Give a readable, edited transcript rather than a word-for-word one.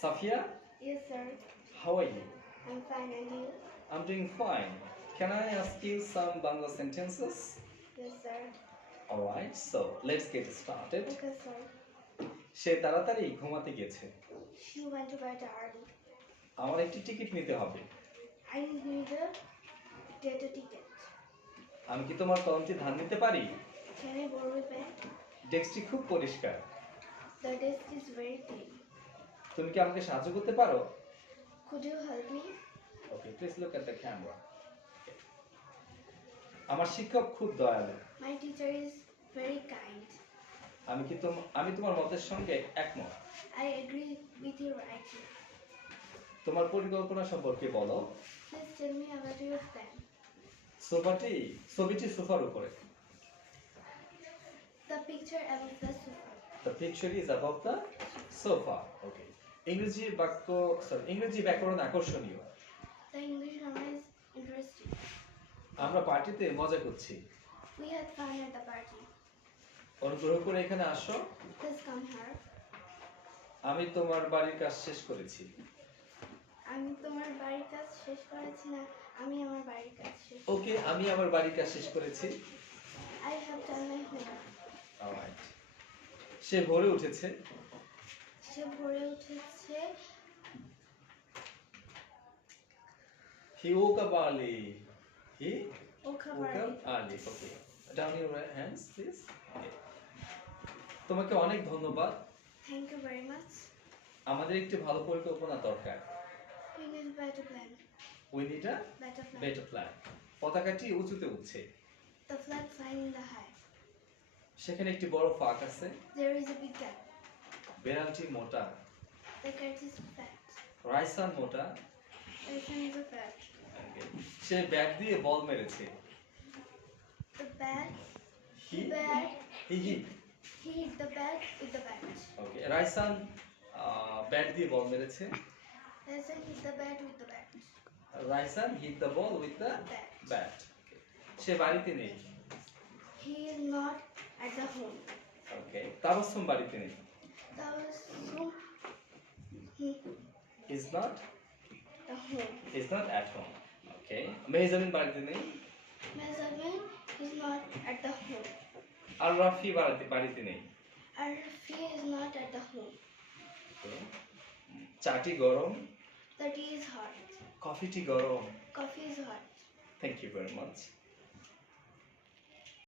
Safia, Yes, sir. how are you? I'm fine, and you? I'm doing fine. Can I ask you some Bangla sentences? Yes, sir. Alright, so let's get started. Okay, sir. সে তাড়াতাড়ি ঘুমাতে গেছে। She went to bed early. আমার একটি ticket নিতে হবে। I need to get a ticket. আমি কি তোমার কলমটি ধার নিতে পারি? Can I borrow a pen? ডেস্কটি খুব পরিষ্কার। The desk is very clean. তুমি কি আমাকে সাহায্য করতে পারো? Could you help me? Okay, please look at the camera. আমার শিক্ষক খুব দয়ালু। My teacher is very kind. আমি তোমার মতের সঙ্গে একমত। I agree with your idea. তোমার পরিকল্পনা সম্পর্কে বলো। Please tell me about your plan. ছবিটি সোফার উপরে। The picture above the sofa. The picture is above the sofa. Okay. ইংরেজি ব্যাকরণ আকর্ষণীয়। The English grammar is interesting. আমরা পার্টিতে মজা করছি। We had fun at the party. অনুগ্রহ করে এখানে আসো। Please come here. আমি তোমার বাড়ির কাজ শেষ করেছি। আমি তোমার বাড়ির কাজ শেষ করেছি না, আমি আমার বাড়ির কাজ শেষ। ওকে, আমি আমার বাড়ির কাজ শেষ করেছি। I have done my homework. Alright. সে ভোরে উঠেছে। সে ভোরে উঠেছে। He woke up early. He woke up woke up early. Okay. Down your hands, please. Okay. তোমাকে অনেক ধন্যবাদ। Thank you very much. আমাদের একটি ভালো পরিকল্পনা দরকার। We need a better plan. We need a better plan. পতাকাটি উঁচুতে উঠছে। The flag flying in the high. সেখানে একটি বড় ফাঁক আছে। There is a big gap. বেড়ালটি মোটা। The cat is fat. Raisan মোটা। Elephant is a fat. Okay. Say bat দিয়ে বল মেরেছে। The bat. He He hit the bat with the bat. Okay. Raisan bat দিয়ে বল মেরেছে। Elephant hit the bat with the bat. Raisan hit the ball with the bat. Okay. সে বাড়িতে নেই। He is not at the home. Okay. Tabassum বাড়িতে নেই। Tabassum is not at home. Okay. Mehjabin বাড়িতে নেই। Mezamin is not at the home. আর রাফি বাড়িতে নেই। Arfi is not at the home. Okay. চাটি গরম। The tea is hot. কফিটি গরম। Coffee is hot. Thank you very much.